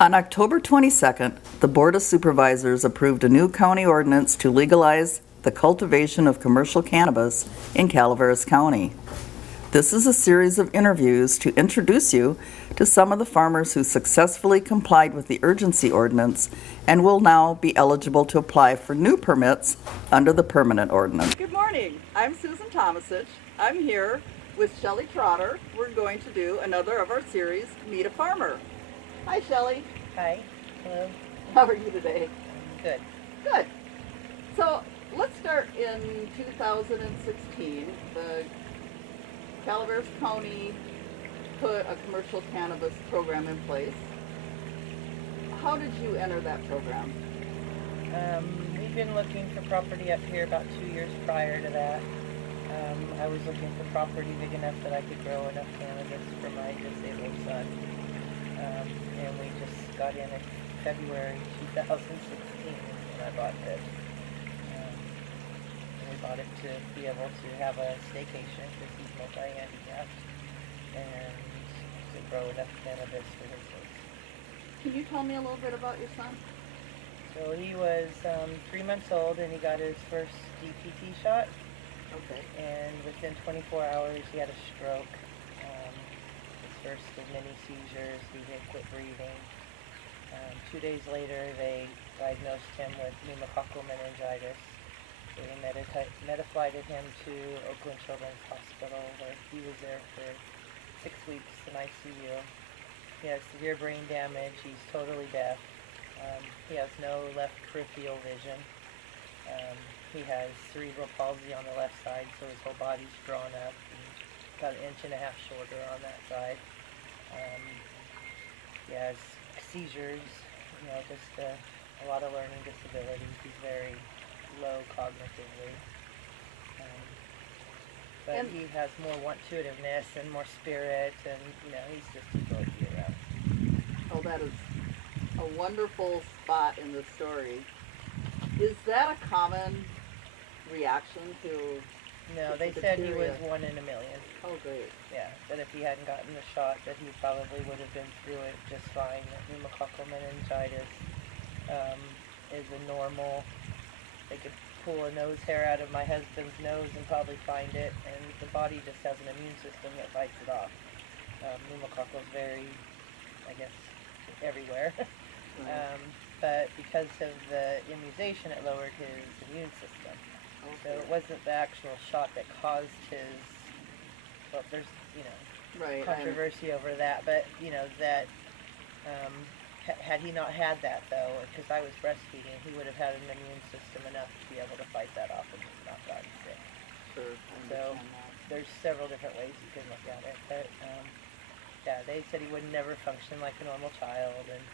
On October 22nd, the Board of Supervisors approved a new county ordinance to legalize the cultivation of commercial cannabis in Calaveras County. This is a series of interviews to introduce you to some of the farmers who successfully complied with the urgency ordinance and will now be eligible to apply for new permits under the permanent ordinance. Good morning. I'm Susan Tomasich. I'm here with Shelley Trotter. We're going to do another of our series, Meet a Farmer. Hi, Shelley. Hi. Hello. How are you today? Good. Good. So let's start in 2016. The Calaveras County put a commercial cannabis program in place. How did you enter that program? We've been looking for property up here about 2 years prior to that. I was looking for property big enough that I could grow enough cannabis for my disabled son. And we just got in February 2016 when I bought it. We bought it to be able to have a staycation because he's multi-handicapped and to grow enough cannabis for his needs. Can you tell me a little bit about your son? So he was 3 months old and he got his first DPT shot. Okay. And within 24 hours he had a stroke. First of many seizures, he had quit breathing. 2 days later, they diagnosed him with pneumococcal meningitis. They metaflighted him to Oakland Children's Hospital, where he was there for 6 weeks in ICU. He has severe brain damage. He's totally deaf. He has no left peripheral vision. He has cerebral palsy on the left side, so his whole body's drawn up. About 1.5 inches shorter on that side. He has seizures, just a lot of learning disabilities. He's very low cognitively. But he has more want-to-itiveness and more spirit, and, he's just a joy to be around. Oh, that is a wonderful spot in the story. Is that a common reaction to... No, they said he was 1 in a million. Oh, great. Yeah, that if he hadn't gotten the shot, that he probably would have been through it just fine. That pneumococcal meningitis is a normal. They could pull a nose hair out of my husband's nose and probably find it, and the body just has an immune system that fights it off. Pneumococcal is very, I guess, everywhere. Right. But because of the immunization, it lowered his immune system. So it wasn't the actual shot that caused his, well, there's, Right, controversy over that, but, that, had he not had that, though, because I was breastfeeding, he would have had an immune system enough to be able to fight that off and just not gotten sick. Sure, So there's several different ways you can look at it, but, yeah, they said he would never function like a normal child, and,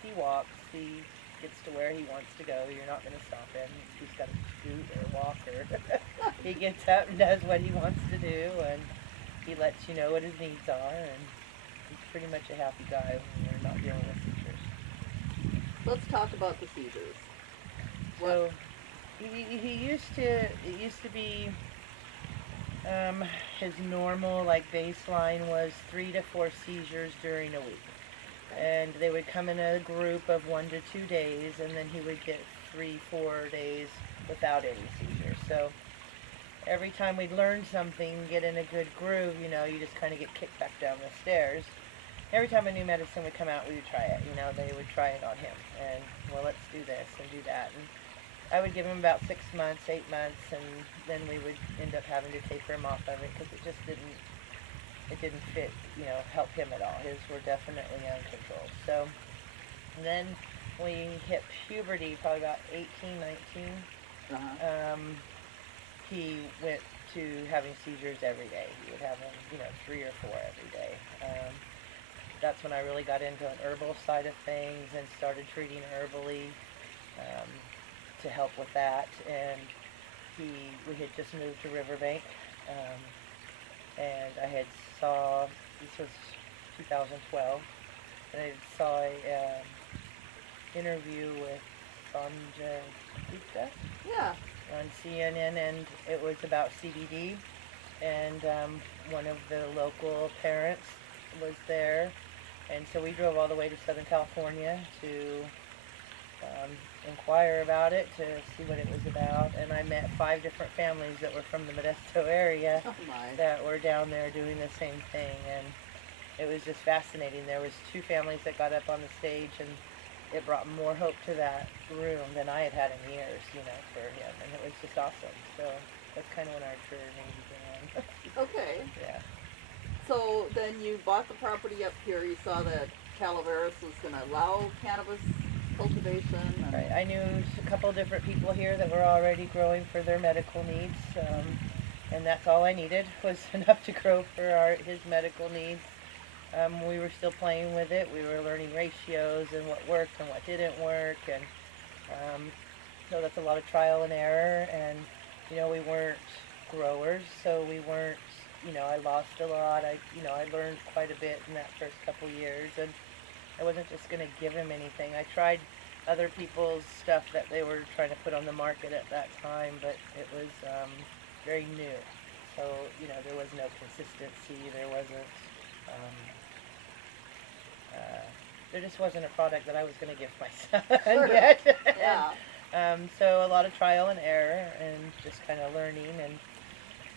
he walks, he gets to where he wants to go. You're not going to stop him. He's got to scoot or walk, or he gets up and does what he wants to do, and he lets you know what his needs are, and he's pretty much a happy guy when you're not dealing with seizures. Let's talk about the seizures. So it used to be his normal baseline was 3 to 4 seizures during a week. And they would come in a group of 1 to 2 days, and then he would get 3-4 days without any seizures. So every time we'd learn something, get in a good groove, you just kind of get kicked back down the stairs. Every time a new medicine would come out, we would try it. They would try it on him, and well, let's do this and do that. And I would give him about 6 months, 8 months, and then we would end up having to taper him off of it because it just didn't fit, help him at all. His were definitely uncontrolled. So then we hit puberty, probably about 18, 19. He went to having seizures every day. He would have them, 3 or 4 every day. That's when I really got into an herbal side of things and started treating herbally to help with that. And we had just moved to Riverbank. And I had saw, this was 2012, and I saw a interview with Sanjay Gupta on CNN, and it was about CBD, and one of the local parents was there, And so we drove all the way to Southern California to inquire about it, to see what it was about. And I met 5 different families that were from the Modesto area Oh my. that were down there doing the same thing. And it was just fascinating. There was 2 families that got up on the stage, and it brought more hope to that room than I had had in years, you know, for him. And it was just awesome. So that's kind of when our journey began. Okay. Yeah. So then you bought the property up here. You saw that Calaveras was going to allow cannabis cultivation. And Right. I knew a couple different people here that were already growing for their medical needs, and that's all I needed was enough to grow for his medical needs. We were still playing with it. We were learning ratios and what worked and what didn't work, and so that's a lot of trial and error. And you know, we weren't growers, so we weren't. You know, I lost a lot. I learned quite a bit in that first couple years, and I wasn't just going to give him anything. I tried other people's stuff that they were trying to put on the market at that time, but it was very new. So, you know, there was no consistency. There wasn't, there just wasn't a product that I was going to give my son yet. yeah. So a lot of trial and error and just kind of learning. And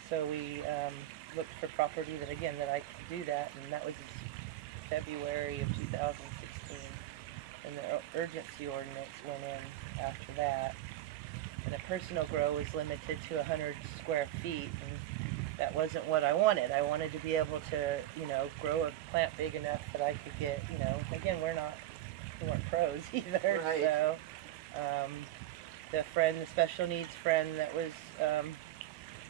so we looked for property that, again, that I could do that. And that was February of 2016, and the urgency ordinance went in after that, and a personal grow was limited to 100 square feet, and that wasn't what I wanted. I wanted to be able to, you know, grow a plant big enough that I could get, you know, again, we weren't pros either. Right. So the special needs friend that was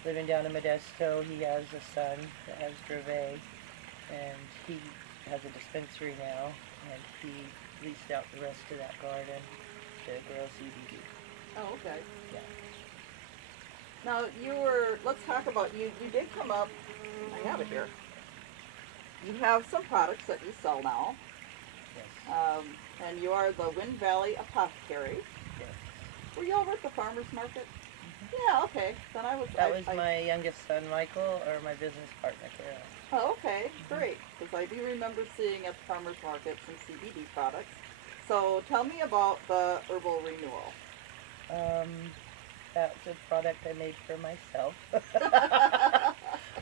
living down in Modesto, he has a son that has Dravet, and he has a dispensary now, and he leased out the rest of that garden to grow CBD. Oh, okay. Yeah. Now let's talk about, you did come up, I have it here. You have some products that you sell now, Yes. and you are the Wind Valley Apothecary. Yes. Were you over at the farmer's market? Yeah, okay. Then That was my youngest son, Michael, or my business partner, Carol. Oh, okay, great. Because I do remember seeing at the farmer's market some CBD products. So tell me about the Herbal Renewal. That's a product I made for myself.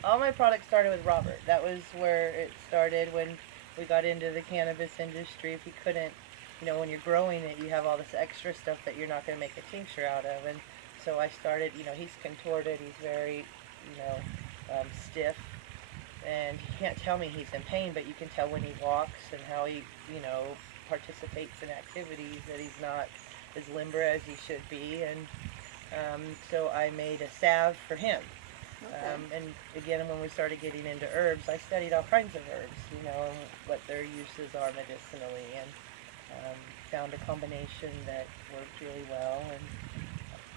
All my products started with Robert. That was where it started when we got into the cannabis industry. If you couldn't, you know, when you're growing it, you have all this extra stuff that you're not going to make a tincture out of. And so I started, you know, he's contorted, he's very, you know, stiff. And he can't tell me he's in pain, but you can tell when he walks and how he, you know, participates in activities that he's not as limber as he should be. And so I made a salve for him. Okay. And again, when we started getting into herbs, I studied all kinds of herbs, you know, and what their uses are medicinally, and found a combination that worked really well. And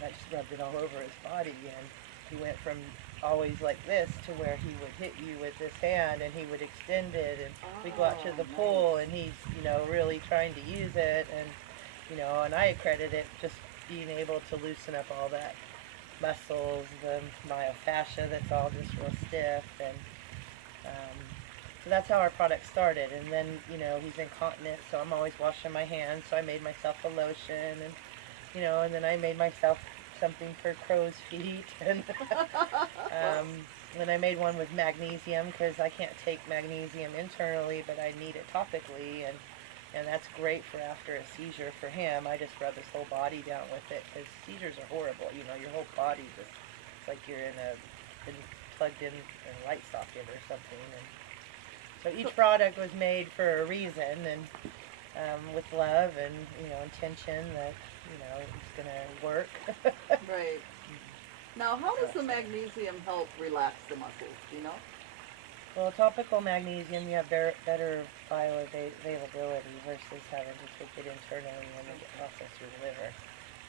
I just rubbed it all over his body, and he went from always like this to where he would hit you with this hand and he would extend it, and we go out to the pool and he's, you know, really trying to use it, and, you know, and I accredit it just being able to loosen up all that muscles, the myofascia that's all just real stiff, and so that's how our product started. And then, you know, he's incontinent, so I'm always washing my hands, so I made myself a lotion, and, you know, and then I made myself something for crow's feet, and then I made one with magnesium, because I can't take magnesium internally, but I need it topically, and that's great for after a seizure for him. I just rub his whole body down with it, because seizures are horrible, you know, your whole body just, it's like you're been plugged in a light socket or something. And so each product was made for a reason, and with love and, you know, intention that, you know, it's going to work. Right. Now, how does the magnesium help relax the muscles, do you know? Well, topical magnesium, you have better bioavailability versus having to take it internally and then get processed through the liver.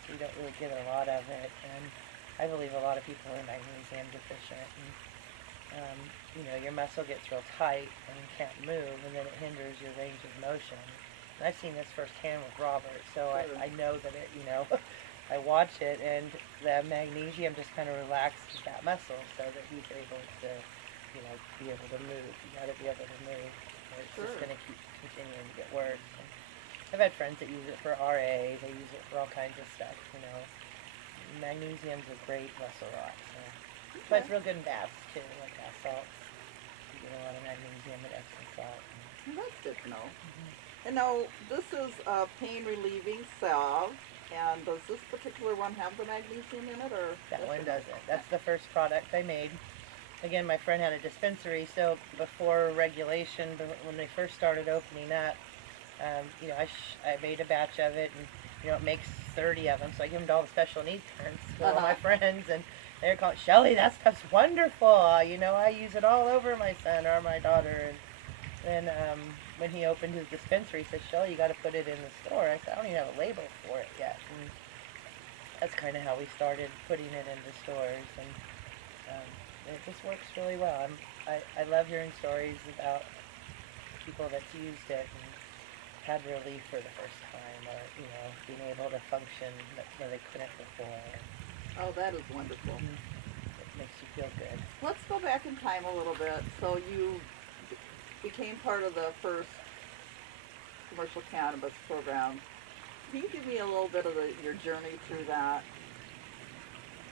So you don't really get a lot of it. And I believe a lot of people are magnesium deficient. And, you know, your muscle gets real tight and you can't move, and then it hinders your range of motion. And I've seen this firsthand with Robert, so I know that it, you know, I watch it, and the magnesium just kind of relaxes that muscle so that he's able to, you know, be able to move. You got to be able to move, or it's just going to continue works. I've had friends that use it for RA. They use it for all kinds of stuff. You know, magnesium's a great muscle rock. So. But it's real good in baths too, like bath salts. You get a lot of magnesium and Epsom salt. Well, that's good to know. And now, this is a pain relieving salve, and does this particular one have the magnesium in it, or? That one doesn't. That's the first product I made. Again, my friend had a dispensary, so before regulation, when they first started opening up, you know, I made a batch of it, and you know, it makes 30 of them, so I give them to all the special needs parents, to all my friends, and they're called, Shelley, that stuff's wonderful. You know, I use it all over my son or my daughter. And then when he opened his dispensary, he said, Shelley, you got to put it in the store. I said, I don't even have a label for it yet. And that's kind of how we started putting it into stores. And it just works really well. I love hearing stories about people that's used it and had relief for the first time, or, you know, being able to function where they couldn't before. Oh, that is wonderful. It makes you feel good. Let's go back in time a little bit. So you became part of the first commercial cannabis program. Can you give me a little bit of your journey through that?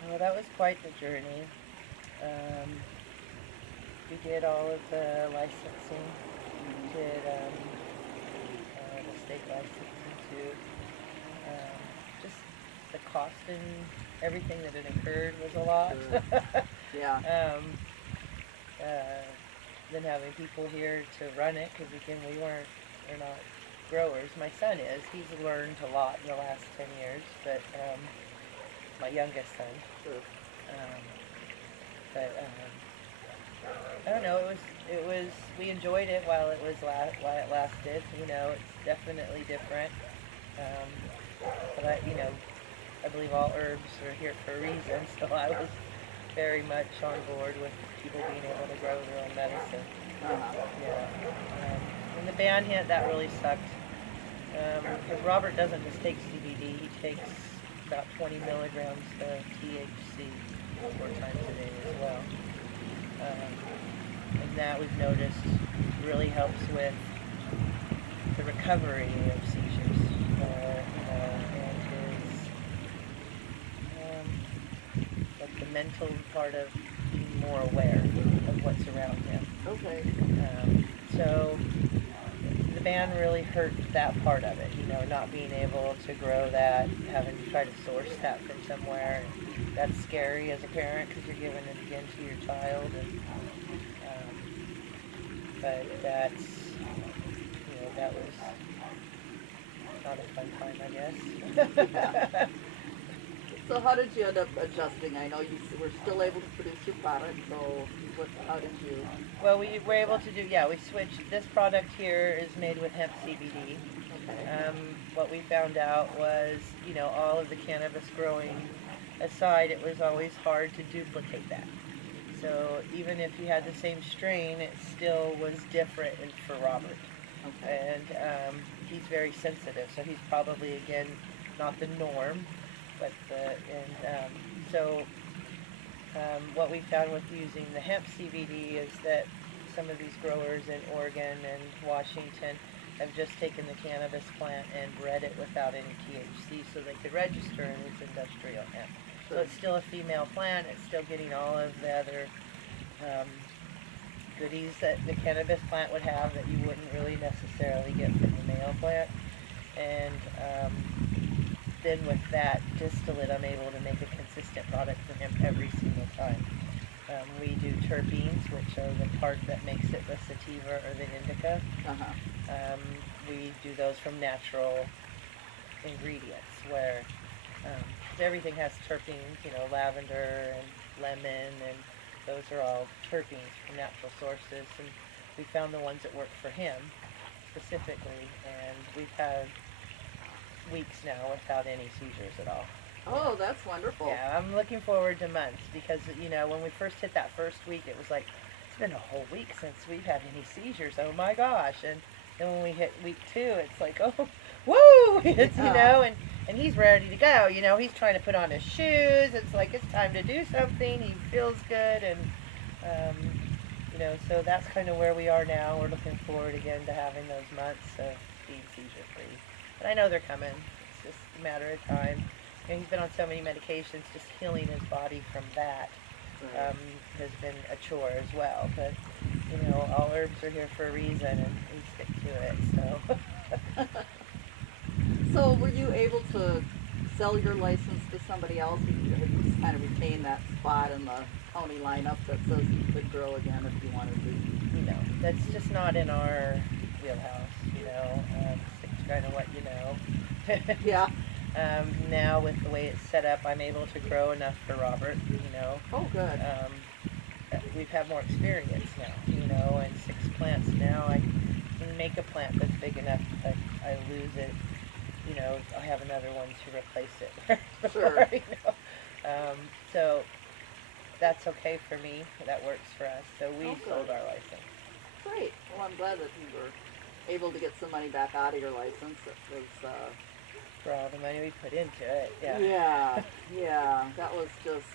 Oh, that was quite the journey. We did all of the licensing. We did the state licensing too. Just the cost and everything that had incurred was a lot. Yeah. Then having people here to run it, because again, we're not growers. My son is. He's learned a lot in the last 10 years, but my youngest son. Sure. I don't know. It was. We enjoyed it while it lasted. You know, it's definitely different. But I believe all herbs are here for a reason. So I was very much on board with people being able to grow their own medicine. Yeah. And the ban hit, that really sucked. Because Robert doesn't just take CBD, he takes about 20 milligrams of THC 4 times a day as well. And that we've noticed really helps with the recovery of seizures, and his, like the mental part of being more aware of what's around him. Okay. So the ban really hurt that part of it, not being able to grow that, having to try to source that from somewhere. And that's scary as a parent because you're giving it again to your child. And, but that's, that was not a fun time, I guess. So how did you end up adjusting? I know you were still able to produce your product, so how did you? Well, we were able to do, we switched. This product here is made with hemp CBD. Okay. What we found out was, all of the cannabis growing aside, it was always hard to duplicate that. So even if you had the same strain, it still was different for Robert. Okay. And he's very sensitive, so he's probably, again, not the norm. But what we found with using the hemp CBD is that some of these growers in Oregon and Washington have just taken the cannabis plant and bred it without any THC so they could register in its industrial hemp. So it's still a female plant, it's still getting all of the other goodies that the cannabis plant would have that you wouldn't really necessarily get from the male plant. And then with that distillate, I'm able to make a consistent product for him every single time. We do terpenes, which are the part that makes it the sativa or the indica. We do those from natural ingredients, where everything has terpenes, lavender and lemon, and those are all terpenes from natural sources. And we found the ones that work for him specifically, and we've had weeks now without any seizures at all. Oh, that's wonderful. Yeah, I'm looking forward to months because, when we first hit that first week, it was like, it's been a whole week since we've had any seizures. Oh my gosh. And then when we hit week 2, it's like, oh, woo! It's, and he's ready to go. He's trying to put on his shoes. It's like, it's time to do something. He feels good. And, so that's kind of where we are now. We're looking forward again to having those months of being seizure free. And I know they're coming. It's just a matter of time. You know, he's been on so many medications, just healing his body from that has been a chore as well. But, you know, all herbs are here for a reason, and we stick to it, so. So were you able to sell your license to somebody else? Have you just kind of retained that spot in the county lineup that says you could grow again if you wanted to? No, that's just not in our wheelhouse, you know. It's kind of what you know. Yeah. Now with the way it's set up, I'm able to grow enough for Robert, you know. Oh, good. We've had more experience now, you know, and 6 plants now. I can make a plant that's big enough that I lose it, you know, I have another one to replace it. Sure. You know? So that's okay for me. That works for us. So we sold our license. Great. Well, I'm glad that you were able to get some money back out of your license. It was, For all the money we put into it, yeah. Yeah. That was just,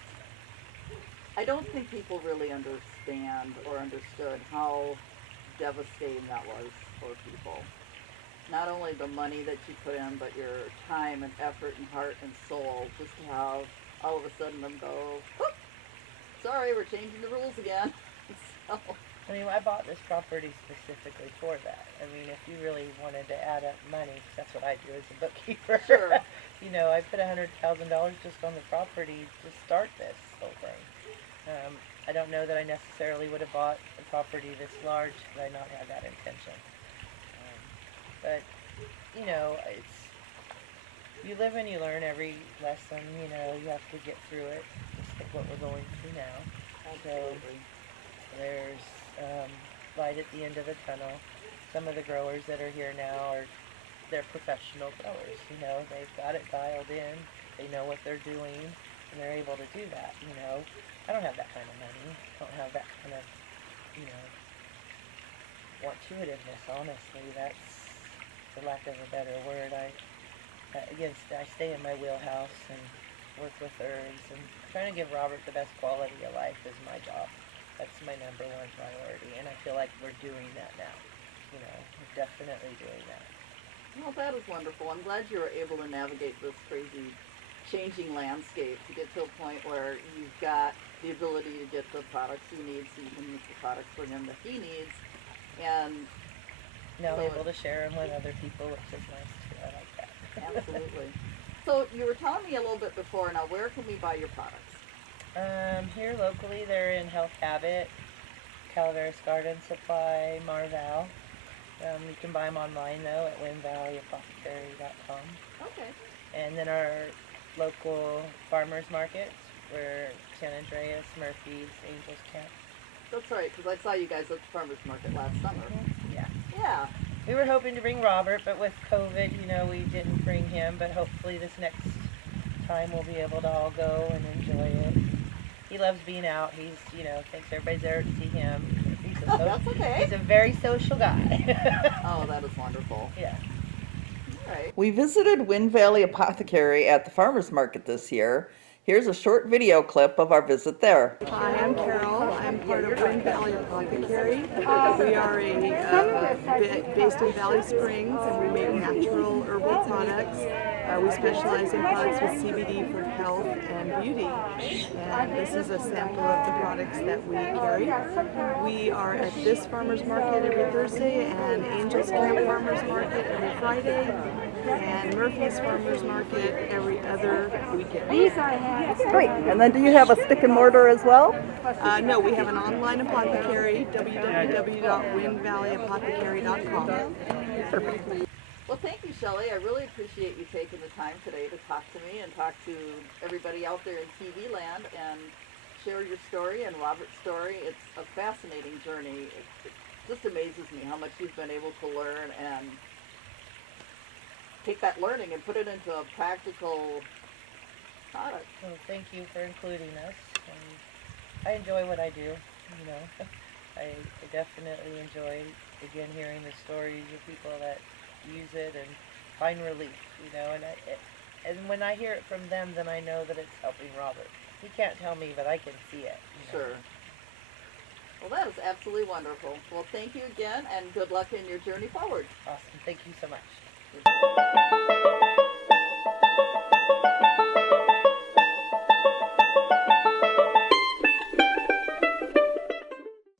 I don't think people really understand or understood how devastating that was for people. Not only the money that you put in, but your time and effort and heart and soul, just to have all of a sudden them go, whoop, sorry, we're changing the rules again. So, I mean, I bought this property specifically for that. I mean, if you really wanted to add up money, 'cause that's what I do as a bookkeeper. Sure. You know, I put $100,000 just on the property to start this whole thing. I don't know that I necessarily would have bought a property this large had I not had that intention. But, you know, you live and you learn every lesson, you know, you have to get through it, just like what we're going through now. absolutely. So there's light at the end of the tunnel. Some of the growers that are here now they're professional growers, you know, they've got it dialed in, they know what they're doing, and they're able to do that, you know. I don't have that kind of money, I don't have that kind of, you know, want-to-itiveness, honestly. That's, for lack of a better word, I stay in my wheelhouse and work with herbs, and trying to give Robert the best quality of life is my job. That's my number one priority, and I feel like we're doing that now. You know, we're definitely doing that. Well, that is wonderful. I'm glad you were able to navigate this crazy changing landscape to get to a point where you've got the ability to get the products you need so you can make the products for him that he needs. And Now so I'm able to share them with other people, which is nice too. I like that. absolutely. So you were telling me a little bit before. Now, where can we buy your products? Here locally, they're in Health Habit, Calaveras Garden Supply, Marval. You can buy them online though at WindValleyApothecary.com. Okay. And then our local farmers markets were San Andreas, Murphy's, Angels Camp. That's right, because I saw you guys at the farmer's market last summer. Yeah. Yeah. We were hoping to bring Robert, but with COVID, you know, we didn't bring him. But hopefully this next time we'll be able to all go and enjoy it. He loves being out. He's, you know, thinks everybody's there to see him. That's okay. He's a very social guy. Oh, that is wonderful. Yeah. All right. We visited Wind Valley Apothecary at the farmer's market this year. Here's a short video clip of our visit there. Hi, I'm Carol. I'm part of Wind Valley Apothecary. We are based in Valley Springs, and we make natural herbal products. We specialize in products with CBD for health and beauty. And this is a sample of the products that we carry. We are at this farmer's market every Thursday, and Angels Camp Farmer's Market every Friday, and Murphy's Farmer's Market every other weekend. Great. And then do you have a stick and mortar as well? No, we have an online apothecary, www.windvalleyapothecary.com. Perfect. Well, thank you, Shelley. I really appreciate you taking the time today to talk to me and talk to everybody out there in TV land and share your story and Robert's story. It's a fascinating journey. It just amazes me how much you've been able to learn and take that learning and put it into a practical product. Well, thank you for including us. I enjoy what I do, you know. I definitely enjoy, again, hearing the stories of people that use it and find relief, you know. And when I hear it from them, then I know that it's helping Robert. He can't tell me, but I can see it. You know? Sure. Well, that is absolutely wonderful. Well, thank you again, and good luck in your journey forward. Awesome. Thank you so much.